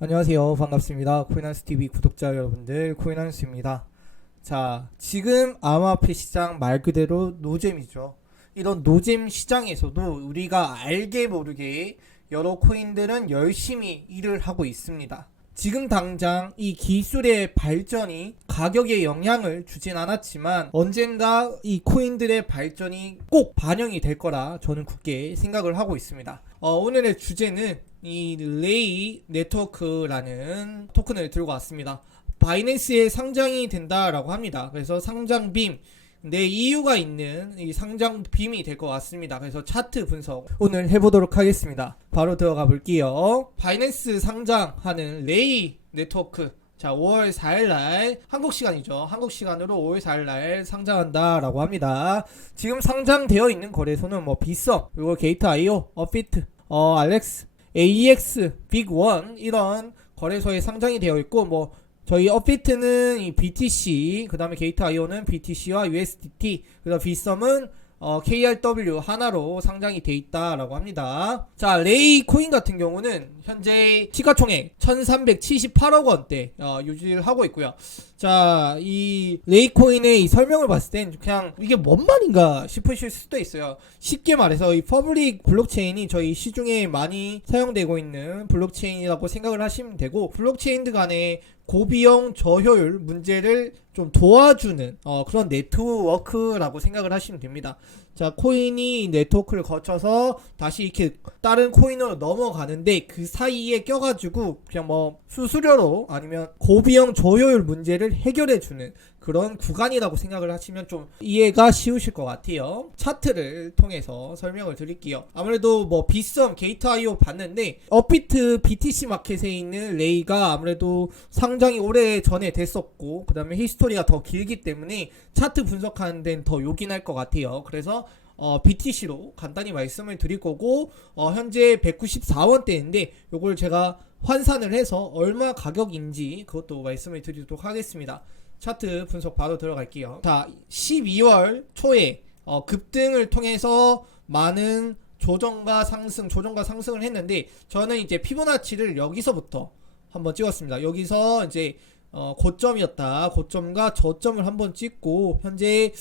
안녕하세요. 반갑습니다. 코인한스TV 구독자 여러분들, 코인한스입니다. 자, 지금 암호화폐 시장 말 그대로 노잼이죠. 이런 노잼 시장에서도 우리가 알게 모르게 여러 코인들은 열심히 일을 하고 있습니다. 지금 당장 이 기술의 발전이 가격에 영향을 주진 않았지만 언젠가 이 코인들의 발전이 꼭 반영이 될 거라 저는 굳게 생각을 하고 있습니다. 어, 오늘의 주제는 이 레이 네트워크라는 토큰을 들고 왔습니다. 바이낸스에 상장이 된다라고 합니다. 그래서 상장 빔 내 이유가 있는 이 상장 빔이 될 것 같습니다. 그래서 차트 분석 오늘 해보도록 하겠습니다. 바로 들어가 볼게요. 바이낸스 상장하는 레이 네트워크. 자, 5월 4일 날 한국 시간이죠. 한국 시간으로 5월 4일 날 상장한다라고 합니다. 지금 상장되어 있는 거래소는 뭐 비썸, 그리고 게이트.io, 어피트, 어 알렉스, AEX, 빅원 이런 거래소에 상장이 되어 있고 뭐 저희 업비트는 이 BTC, 그 다음에 게이트.io는 BTC와 USDT, 그 다음 비썸은 어, KRW 하나로 상장이 돼 있다라고 합니다. 자, 레이 코인 같은 경우는 현재 시가총액 1,378억 원대 어, 유지를 하고 있고요. 자, 이 레이 코인의 이 설명을 봤을 땐 그냥 이게 뭔 말인가 싶으실 수도 있어요. 쉽게 말해서 이 퍼블릭 블록체인이 저희 시중에 많이 사용되고 있는 블록체인이라고 생각을 하시면 되고 블록체인들 간에 고비용 저효율 문제를 좀 도와주는 어, 그런 네트워크라고 생각을 하시면 됩니다. 자, 코인이 네트워크를 거쳐서 다시 이렇게 다른 코인으로 넘어가는데 그 사이에 껴가지고 그냥 뭐 수수료로 아니면 고비용 저효율 문제를 해결해주는 그런 구간이라고 생각을 하시면 좀 이해가 쉬우실 것 같아요. 차트를 통해서 설명을 드릴게요. 아무래도 뭐 비썸, 게이트.io 봤는데 업비트 BTC 마켓에 있는 레이가 아무래도 상장이 오래 전에 됐었고 그 다음에 히스토리가 더 길기 때문에 차트 분석하는 데는 더 요긴할 것 같아요. 그래서 어, BTC로 간단히 말씀을 드릴 거고 어, 현재 194원대인데 요걸 제가 환산을 해서 얼마 가격인지 그것도 말씀을 드리도록 하겠습니다. 차트 분석 바로 들어갈게요. 자, 12월 초에 어, 급등을 통해서 많은 조정과 상승, 조정과 상승을 했는데 저는 이제 피보나치를 여기서부터 한번 찍었습니다. 여기서 이제 어, 고점이었다. 고점과 저점을 한번 찍고 현재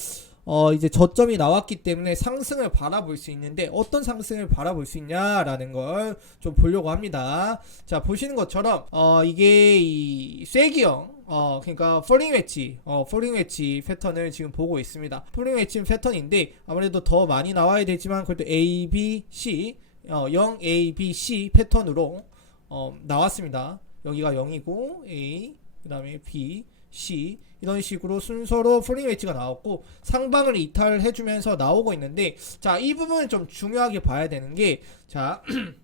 어 이제 저점이 나왔기 때문에 상승을 바라볼 수 있는데 어떤 상승을 바라볼 수 있냐라는 걸 좀 보려고 합니다. 자 보시는 것처럼 어 이게 이 쐐기형 어 그러니까 폴링 웨지 어 폴링 웨지 패턴을 지금 보고 있습니다. 폴링 웨지 패턴인데 아무래도 더 많이 나와야 되지만 그래도 A, B, C 어 0, A, B, C 패턴으로 어 나왔습니다. 여기가 0이고 A 그다음에 B, C 이런 식으로 순서로 웨지가 나왔고 상방을 이탈해주면서 나오고 있는데 자 이 부분을 좀 중요하게 봐야 되는 게자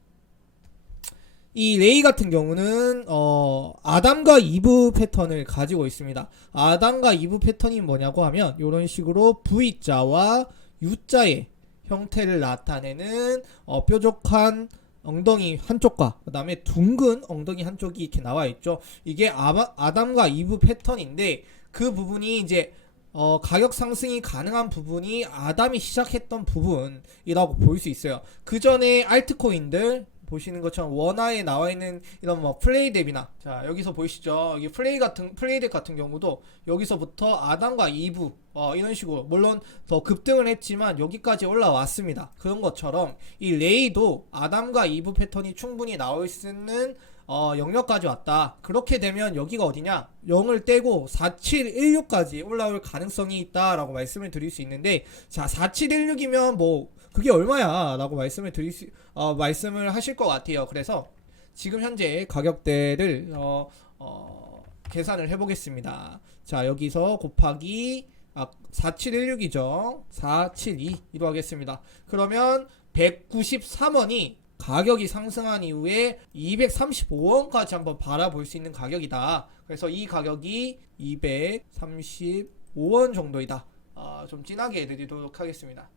이 레이 같은 경우는 어 아담과 이브 패턴을 가지고 있습니다. 아담과 이브 패턴이 뭐냐고 하면 이런 식으로 V자와 U자의 형태를 나타내는 어, 뾰족한 엉덩이 한쪽과 그 다음에 둥근 엉덩이 한쪽이 이렇게 나와 있죠. 이게 아담과 이브 패턴인데 그 부분이 이제 어, 가격 상승이 가능한 부분이 아담이 시작했던 부분이라고 볼 수 있어요. 그 전에 알트코인들 보시는 것처럼 원화에 나와 있는 이런 뭐 플레이 덱이나 자 여기서 보이시죠 여기 플레이 같은 플레이 덱 같은 경우도 여기서부터 아담과 이브 어, 이런 식으로 물론 더 급등을 했지만 여기까지 올라왔습니다 그런 것처럼 이 레이도 아담과 이브 패턴이 충분히 나올 수 있는 어, 영역까지 왔다. 그렇게 되면 여기가 어디냐? 0을 떼고 4716까지 올라올 가능성이 있다라고 말씀을 드릴 수 있는데 자, 4716이면 뭐 그게 얼마야? 라고 말씀을 드릴 수 어, 말씀을 하실 것 같아요. 그래서 지금 현재 가격대를 어, 어, 계산을 해 보겠습니다. 자, 여기서 곱하기 아, 4716이죠. 472로 하겠습니다. 그러면 193원이 가격이 상승한 이후에 235원까지 한번 바라볼 수 있는 가격이다. 그래서 이 가격이 235원 정도이다. 아, 좀 진하게 드리도록 하겠습니다.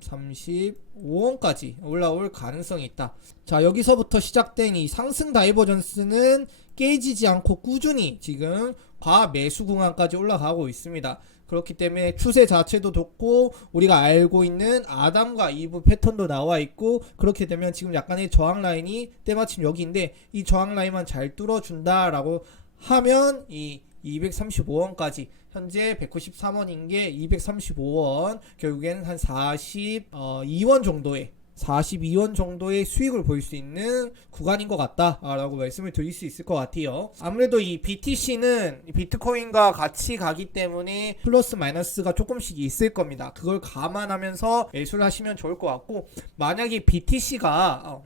235원까지 올라올 가능성이 있다. 자, 여기서부터 시작된 이 상승 다이버전스는 깨지지 않고 꾸준히 지금 과매수 구간까지 올라가고 있습니다. 그렇기 때문에 추세 자체도 좋고 우리가 알고 있는 아담과 이브 패턴도 나와 있고 그렇게 되면 지금 약간의 저항 라인이 때마침 여기인데 이 저항 라인만 잘 뚫어준다라고 하면 이 235원까지 현재 193원인 게 235원 결국에는 한 42원 정도의 42원 정도의 수익을 볼수 있는 구간인 것 같다라고 말씀을 드릴 수 있을 것 같아요. 아무래도 이 BTC는 비트코인과 같이 가기 때문에 플러스 마이너스가 조금씩 있을 겁니다. 그걸 감안하면서 매수를 하시면 좋을 것 같고 만약에 BTC가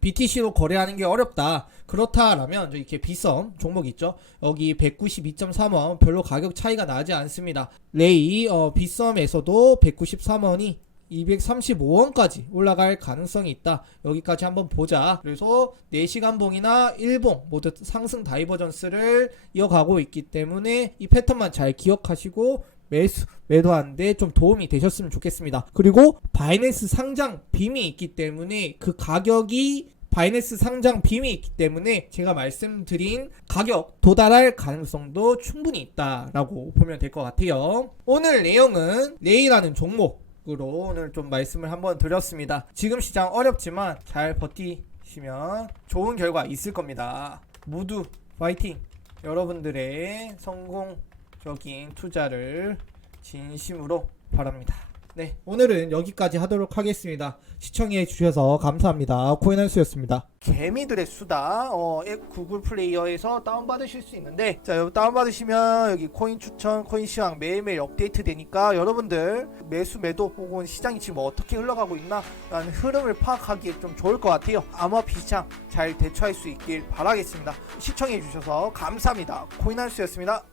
BTC로 거래하는 게 어렵다. 그렇다라면 이렇게 비썸 종목 있죠. 여기 192.3원 별로 가격 차이가 나지 않습니다. 레이 어, 비썸에서도 193원이 235원까지 올라갈 가능성이 있다. 여기까지 한번 보자. 그래서 4시간 봉이나 1봉 모두 상승 다이버전스를 이어가고 있기 때문에 이 패턴만 잘 기억하시고 매수 매도하는데 좀 도움이 되셨으면 좋겠습니다. 그리고 바이낸스 상장 빔이 있기 때문에 그 가격이 바이낸스 상장 빔이 있기 때문에 제가 말씀드린 가격 도달할 가능성도 충분히 있다라고 보면 될 것 같아요. 오늘 내용은 레이라는 종목 으로 오늘 좀 말씀을 한번 드렸습니다. 지금 시장 어렵지만 잘 버티시면 좋은 결과 있을 겁니다. 모두 파이팅! 여러분들의 성공적인 투자를 진심으로 바랍니다. 네, 오늘은 여기까지 하도록 하겠습니다. 시청해 주셔서 감사합니다. 코인한수였습니다. 개미들의 수다 어, 앱 구글 플레이어에서 다운받으실 수 있는데 자 여기 다운받으시면 여기 코인 추천 코인 시황 매일매일 업데이트 되니까 여러분들 매수 매도 혹은 시장이 지금 어떻게 흘러가고 있나 라는 흐름을 파악하기에 좀 좋을 것 같아요 암호화폐 시장 잘 대처할 수 있길 바라겠습니다 시청해 주셔서 감사합니다 코인한수였습니다